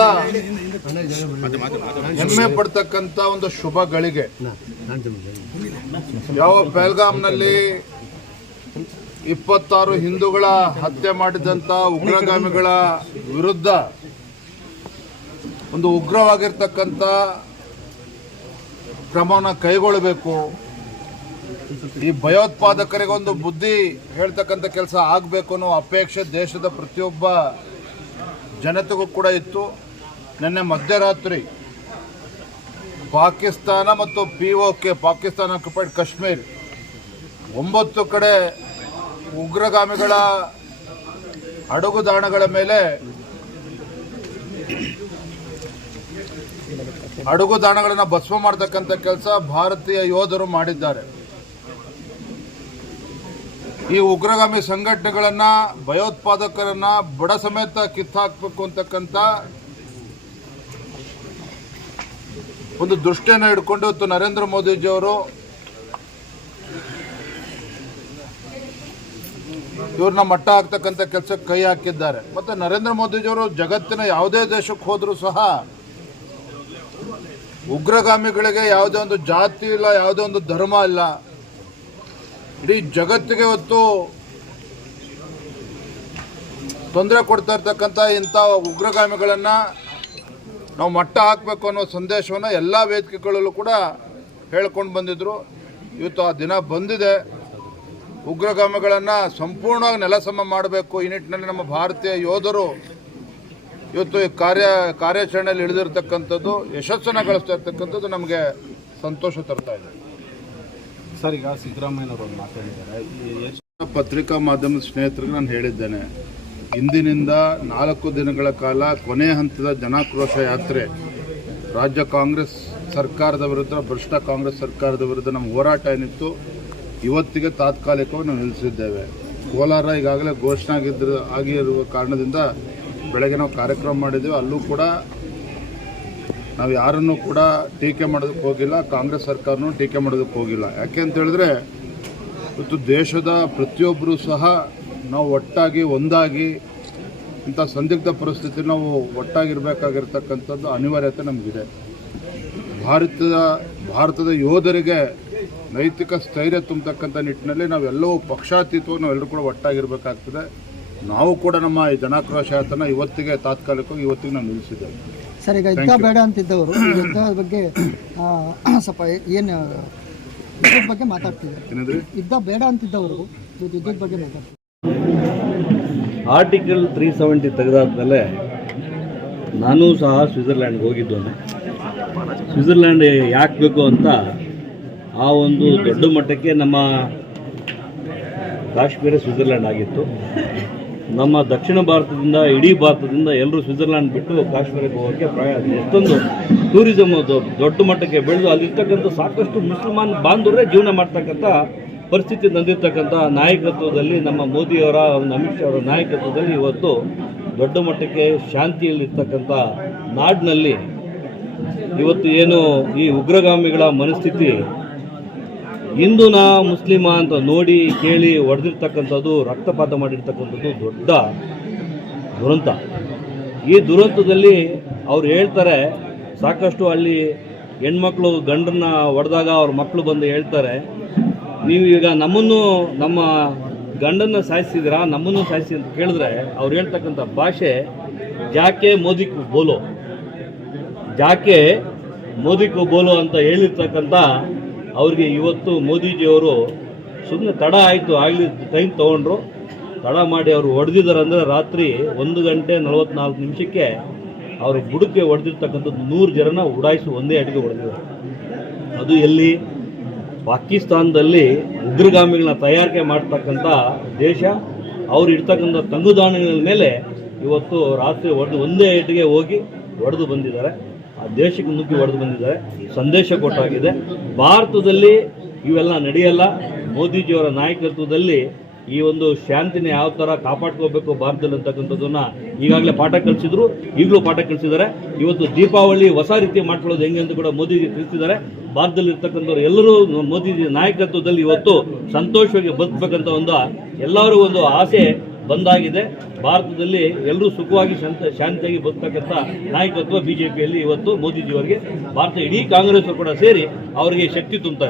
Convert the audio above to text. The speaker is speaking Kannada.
ಕೂಡ ಹೆಮ್ಮೆ ಪಡ್ತಕ್ಕಂತ ಒಂದು ಶುಭ ಗಳಿಗೆ ಯಾವ ಬೆಲ್ಗಾಮ್ನಲ್ಲಿ ಇಪ್ಪತ್ತಾರು ಹಿಂದೂಗಳ ಹತ್ಯೆ ಮಾಡಿದಂತ ಉಗ್ರಗಾಮಿಗಳ ವಿರುದ್ಧ ಒಂದು ಉಗ್ರವಾಗಿರ್ತಕ್ಕಂಥ ಕ್ರಮವನ್ನು ಕೈಗೊಳ್ಳಬೇಕು. ಈ ಭಯೋತ್ಪಾದಕರಿಗೆ ಒಂದು ಬುದ್ಧಿ ಹೇಳ್ತಕ್ಕಂಥ ಕೆಲಸ ಆಗಬೇಕು ಅನ್ನೋ ಅಪೇಕ್ಷೆ ದೇಶದ ಪ್ರತಿಯೊಬ್ಬ ಜನತೆಗೂ ಕೂಡ ಇತ್ತು. ನಿನ್ನೆ ಮಧ್ಯರಾತ್ರಿ ಪಾಕಿಸ್ತಾನ ಮತ್ತು P O K Pakistan occupied Kashmir ಒಂಬತ್ತು ಕಡೆ ಉಗ್ರಗಾಮಿಗಳ ಅಡುಗುದಾಣಗಳ ಮೇಲೆ ಅಡುಗುದಾಣಗಳನ್ನು ಭಸ್ಮ ಮಾಡತಕ್ಕಂಥ ಕೆಲಸ ಭಾರತೀಯ ಯೋಧರು ಮಾಡಿದ್ದಾರೆ. ಈ ಉಗ್ರಗಾಮಿ ಸಂಘಟನೆಗಳನ್ನು ಭಯೋತ್ಪಾದಕರನ್ನ ಬಡ ಸಮೇತ ಕಿತ್ತಾಕ್ಬೇಕು ಅಂತಕ್ಕಂಥ ಒಂದು ದೃಷ್ಟಿಯನ್ನು ಇಟ್ಕೊಂಡು ಇವತ್ತು ನರೇಂದ್ರ ಮೋದಿಜಿಯವರು ಇವ್ರನ್ನ ಮಟ್ಟ ಹಾಕ್ತಕ್ಕಂಥ ಕೆಲಸಕ್ಕೆ ಕೈ ಹಾಕಿದ್ದಾರೆ. ಮತ್ತೆ ನರೇಂದ್ರ ಮೋದಿಜಿಯವರು ಜಗತ್ತಿನ ಯಾವುದೇ ದೇಶಕ್ಕೆ ಹೋದರೂ ಸಹ ಉಗ್ರಗಾಮಿಗಳಿಗೆ ಯಾವುದೇ ಒಂದು ಜಾತಿ ಇಲ್ಲ, ಯಾವುದೇ ಒಂದು ಧರ್ಮ ಇಲ್ಲ. ಇಡೀ ಜಗತ್ತಿಗೆ ಇವತ್ತು ತೊಂದರೆ ಕೊಡ್ತಾ ಇರ್ತಕ್ಕಂಥ ಇಂಥ ಉಗ್ರಗಾಮಿಗಳನ್ನು ನಾವು ಮಟ್ಟ ಹಾಕಬೇಕು ಅನ್ನೋ ಸಂದೇಶವನ್ನು ಎಲ್ಲ ವೇದಿಕೆಗಳಲ್ಲೂ ಕೂಡ ಹೇಳ್ಕೊಂಡು ಬಂದಿದ್ದರು ಇವತ್ತು ಆ ದಿನ ಬಂದಿದೆ. ಉಗ್ರಗಾಮಿಗಳನ್ನು ಸಂಪೂರ್ಣವಾಗಿ ನೆಲಸಮ ಮಾಡಬೇಕು. ಈ ನಿಟ್ಟಿನಲ್ಲಿ ನಮ್ಮ ಭಾರತೀಯ ಯೋಧರು ಇವತ್ತು ಈ ಕಾರ್ಯ, ಕಾರ್ಯಾಚರಣೆಯಲ್ಲಿ ಇಳಿದಿರ್ತಕ್ಕಂಥದ್ದು, ಯಶಸ್ಸನ್ನು ಗಳಿಸ್ತಾ ಇರ್ತಕ್ಕಂಥದ್ದು ನಮಗೆ ಸಂತೋಷ ತರ್ತಾ ಇದೆ. ಸರ್, ಈಗ ಸಿದ್ದರಾಮಯ್ಯನವರು ಮಾತಾಡಿದ್ದಾರೆ. ಪತ್ರಿಕಾ ಮಾಧ್ಯಮದ ಸ್ನೇಹಿತರಿಗೆ ನಾನು ಹೇಳಿದ್ದೇನೆ. ಇಂದಿನಿಂದ ನಾಲ್ಕು ದಿನಗಳ ಕಾಲ ಕೊನೆ ಹಂತದ ಜನಾಕ್ರೋಶ ಯಾತ್ರೆ. ರಾಜ್ಯ ಕಾಂಗ್ರೆಸ್ ಸರ್ಕಾರದ ವಿರುದ್ಧ, ಭ್ರಷ್ಟ ಕಾಂಗ್ರೆಸ್ ಸರ್ಕಾರದ ವಿರುದ್ಧ ನಮ್ಮ ಹೋರಾಟ ಏನಿತ್ತು, ಇವತ್ತಿಗೆ ತಾತ್ಕಾಲಿಕವಾಗಿ ನಾವು ನಿಲ್ಲಿಸಿದ್ದೇವೆ. ಕೋಲಾರ ಈಗಾಗಲೇ ಘೋಷಣೆ ಆಗಿದ್ದ ಆಗಿರುವ ಕಾರಣದಿಂದ ಬೆಳಗ್ಗೆ ನಾವು ಕಾರ್ಯಕ್ರಮ ಮಾಡಿದ್ದೇವೆ ಅಲ್ಲೂ ಕೂಡ ನಾವು ಯಾರನ್ನೂ ಕೂಡ ಟೀಕೆ ಮಾಡೋದಕ್ಕೆ ಹೋಗಿಲ್ಲ, ಕಾಂಗ್ರೆಸ್ ಸರ್ಕಾರನೂ ಟೀಕೆ ಮಾಡೋದಕ್ಕೆ ಹೋಗಿಲ್ಲ. ಯಾಕೆ ಅಂತ ಹೇಳಿದ್ರೆ, ಇವತ್ತು ದೇಶದ ಪ್ರತಿಯೊಬ್ಬರೂ ಸಹ ನಾವು ಒಟ್ಟಾಗಿ ಒಂದಾಗಿ ಇಂಥ ಸಂದಿಗ್ಧ ಪರಿಸ್ಥಿತಿ ನಾವು ಒಟ್ಟಾಗಿರ್ಬೇಕಾಗಿರ್ತಕ್ಕಂಥದ್ದು ಅನಿವಾರ್ಯತೆ ನಮಗಿದೆ. ಭಾರತದ ಭಾರತದ ಯೋಧರಿಗೆ ನೈತಿಕ ಸ್ಥೈರ್ಯ ತುಂಬತಕ್ಕಂಥ ನಿಟ್ಟಿನಲ್ಲಿ ನಾವೆಲ್ಲವೂ ಪಕ್ಷಾತೀತವಾಗಿ ನಾವೆಲ್ಲರೂ ಕೂಡ ಒಟ್ಟಾಗಿರ್ಬೇಕಾಗ್ತದೆ. ನಾವು ಕೂಡ ನಮ್ಮ ಈ ಜನಾಕ್ರೋಶ ಯಾತನ ಇವತ್ತಿಗೆ ತಾತ್ಕಾಲಿಕವಾಗಿ ಇವತ್ತಿಗೆ ನಾವು ನಿಲ್ಲಿಸಿದ್ದೇವೆ. ಸರ್ ಈಗ ಯುದ್ಧ ಬೇಡ ಅಂತಿದ್ದವರು ಇದ್ದ ಯುದ್ಧದ ಬಗ್ಗೆ ಸ್ವಲ್ಪ ಏನು ಬಗ್ಗೆ ಮಾತಾಡ್ತಿದ್ದಾರೆ. ಏನಂದ್ರೆ? ಯುದ್ಧ ಬೇಡ ಅಂತಿದ್ದವರು ಯುದ್ಧದ ಬಗ್ಗೆ ಮಾತಾಡ್ತಿದ್ದಾರೆ. ಆರ್ಟಿಕಲ್ ತ್ರೀ ಸೆವೆಂಟಿ ತೆಗೆದಾದ್ಮೇಲೆ ನಾನು ಸಹ ಸ್ವಿಟ್ಜರ್ಲ್ಯಾಂಡ್ಗೆ ಹೋಗಿದ್ದೇನೆ. ಸ್ವಿಟ್ಜರ್ಲ್ಯಾಂಡ್ ಯಾಕೆ ಬೇಕು ಅಂತ ಆ ಒಂದು ದೊಡ್ಡ ಮಟ್ಟಕ್ಕೆ ನಮ್ಮ ಕಾಶ್ಮೀರ ಸ್ವಿಟ್ಜರ್ಲ್ಯಾಂಡ್ ಆಗಿತ್ತು. ನಮ್ಮ ದಕ್ಷಿಣ ಭಾರತದಿಂದ, ಇಡೀ ಭಾರತದಿಂದ ಎಲ್ಲರೂ ಸ್ವಿಟ್ಜರ್ಲ್ಯಾಂಡ್ ಬಿಟ್ಟು ಕಾಶ್ಮೀರಕ್ಕೆ ಹೋಗೋಕ್ಕೆ ಪ್ರಯಾಣ ಎಷ್ಟೊಂದು ಟೂರಿಸಮ್ ದೊಡ್ಡ ಮಟ್ಟಕ್ಕೆ ಬೆಳೆದು ಅಲ್ಲಿರ್ತಕ್ಕಂಥ ಸಾಕಷ್ಟು ಮುಸಲ್ಮಾನ್ ಬಾಂಧವರೇ ಜೀವನ ಮಾಡ್ತಕ್ಕಂಥ ಪರಿಸ್ಥಿತಿ ನಂದಿರ್ತಕ್ಕಂಥ ನಾಯಕತ್ವದಲ್ಲಿ ನಮ್ಮ ಮೋದಿಯವರ ಒಂದು ಅಮಿತ್ ಶಾ ಅವರ ನಾಯಕತ್ವದಲ್ಲಿ ಇವತ್ತು ದೊಡ್ಡ ಮಟ್ಟಕ್ಕೆ ಶಾಂತಿಯಲ್ಲಿರ್ತಕ್ಕಂಥ ನಾಡಿನಲ್ಲಿ ಇವತ್ತು ಏನು ಈ ಉಗ್ರಗಾಮಿಗಳ ಮನಸ್ಥಿತಿ ಹಿಂದೂನ ಮುಸ್ಲಿಮ ಅಂತ ನೋಡಿ ಕೇಳಿ ಹೊಡೆದಿರ್ತಕ್ಕಂಥದ್ದು ರಕ್ತಪಾತ ಮಾಡಿರ್ತಕ್ಕಂಥದ್ದು ದೊಡ್ಡ ದುರಂತ. ಈ ದುರಂತದಲ್ಲಿ ಅವ್ರು ಹೇಳ್ತಾರೆ, ಸಾಕಷ್ಟು ಅಲ್ಲಿ ಹೆಣ್ಮಕ್ಳು ಗಂಡನ್ನ ಹೊಡೆದಾಗ ಅವ್ರ ಮಕ್ಕಳು ಬಂದು ಹೇಳ್ತಾರೆ ನೀವು ಈಗ ನಮ್ಮನ್ನು, ನಮ್ಮ ಗಂಡನ್ನ ಸಾಯಿಸಿದ್ದೀರಾ ನಮ್ಮನ್ನು ಸಾಯಿಸಿ ಅಂತ ಕೇಳಿದ್ರೆ ಅವ್ರು ಹೇಳ್ತಕ್ಕಂಥ ಭಾಷೆ ಜಾಕೆ ಮೋದಿಕ್ ಬೋಲೋ. ಜಾಕೆ ಮೋದಿಕು ಬೋಲೋ ಅಂತ ಹೇಳಿರ್ತಕ್ಕಂಥ ಅವ್ರಿಗೆ ಇವತ್ತು ಮೋದಿಜಿಯವರು ಸುಮ್ಮನೆ ತಡ ಆಯಿತು, ಆಗಲಿ ಟೈಮ್ ತೊಗೊಂಡ್ರು. ತಡ ಮಾಡಿ ಅವರು ಹೊಡೆದಿದ್ದಾರೆ ಅಂದರೆ ರಾತ್ರಿ ಒಂದು ಗಂಟೆ ನಲವತ್ನಾಲ್ಕು ನಿಮಿಷಕ್ಕೆ ಅವರು ಬುಡಕ್ಕೆ ಹೊಡೆದಿರ್ತಕ್ಕಂಥದ್ದು ನೂರು ಜನನ ಉಡಾಯಿಸಿ ಒಂದೇ ಅಡಿಗೆ ಹೊಡೆದಿದ್ದಾರೆ. ಅದು ಎಲ್ಲಿ? ಪಾಕಿಸ್ತಾನದಲ್ಲಿ ಉಗ್ರಗಾಮಿಗಳನ್ನ ತಯಾರಿಕೆ ಮಾಡ್ತಕ್ಕಂಥ ದೇಶ, ಅವ್ರು ಇರ್ತಕ್ಕಂಥ ತಂಗುದಾಣಗಳ ಮೇಲೆ ಇವತ್ತು ರಾತ್ರಿ ಹೊಡೆದು ಒಂದೇ ಏಟಿಗೆ ಹೋಗಿ ಹೊಡೆದು ಬಂದಿದ್ದಾರೆ. ಆ ದೇಶಕ್ಕೆ ನುಗ್ಗಿ ಹೊಡೆದು ಬಂದಿದ್ದಾರೆ. ಸಂದೇಶ ಕೊಟ್ಟಾಗಿದೆ. ಭಾರತದಲ್ಲಿ ಇವೆಲ್ಲ ನಡೆಯಲ್ಲ. ಮೋದಿಜಿಯವರ ನಾಯಕತ್ವದಲ್ಲಿ ಈ ಒಂದು ಶಾಂತಿನ ಯಾವ ಥರ ಕಾಪಾಡ್ಕೋಬೇಕು ಭಾರತದಲ್ಲಿ ಅಂತಕ್ಕಂಥದ್ದನ್ನ ಈಗಾಗಲೇ ಪಾಠ ಕಲಿಸಿದ್ರು, ಈಗಲೂ ಪಾಠ ಕಲಿಸಿದ್ದಾರೆ. ಇವತ್ತು ದೀಪಾವಳಿ ಹೊಸ ರೀತಿ ಮಾಡ್ಕೊಳ್ಳೋದು ಹೆಂಗೆ ಅಂತ ಕೂಡ ಮೋದಿಜಿ ತಿಳಿಸಿದ್ದಾರೆ. ಭಾರತದಲ್ಲಿ ಇರ್ತಕ್ಕಂಥವ್ರು ಎಲ್ಲರೂ ಮೋದಿಜಿ ನಾಯಕತ್ವದಲ್ಲಿ ಇವತ್ತು ಸಂತೋಷವಾಗಿ ಬದುಕಬೇಕಂತ ಒಂದು ಎಲ್ಲರೂ ಒಂದು ಆಸೆ ಬಂದಾಗಿದೆ. ಭಾರತದಲ್ಲಿ ಎಲ್ಲರೂ ಸುಖವಾಗಿ ಶಾಂತ, ಶಾಂತಿಯಾಗಿ ಬದುಕತಕ್ಕಂಥ ನಾಯಕತ್ವ ಬಿ ಜೆ ಪಿಯಲ್ಲಿ ಇವತ್ತು ಮೋದಿಜಿಯವರಿಗೆ ಭಾರತ ಇಡೀ ಕಾಂಗ್ರೆಸ್ ಕೂಡ ಸೇರಿ ಅವರಿಗೆ ಶಕ್ತಿ ತುಂಬ್ತಾ